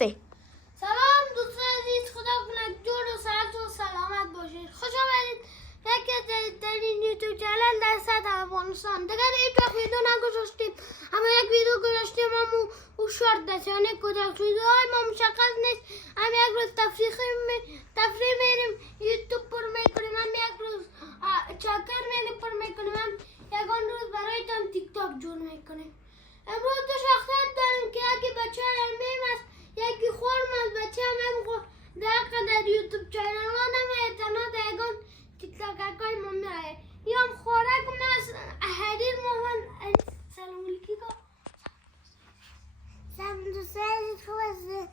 سلام دوستان عزیز، خدا کنه جور و سعادت و سلامت باشید. خوش آمدید یکی از جدیدترین یوتیوب چنل در سطح افغانستان. دیگر هیچ وقت ویدیو نگذاشتیم، اما یک ویدیو گذاشتیم او شورت دستیانه کوتاه. ویدیوهای ما مشخص نیست، هم یک روز تفریح میریم یوتیوب پر میکنیم، هم یک روز چکر میریم پر میکنیم، هم یکان روز برایتان تیک تاک جور میکنیم. امروز دو شخصیت داریم که یکی بچه علمیم است، یکی خورم است. بچه همه در یوتیوب چینل ها نمه اعتناد ایگان تیک تاک اکای ما میره یا هم خورک است. حدیر محمد سلام علیکم. سلام دوستان عزیز، خوب است؟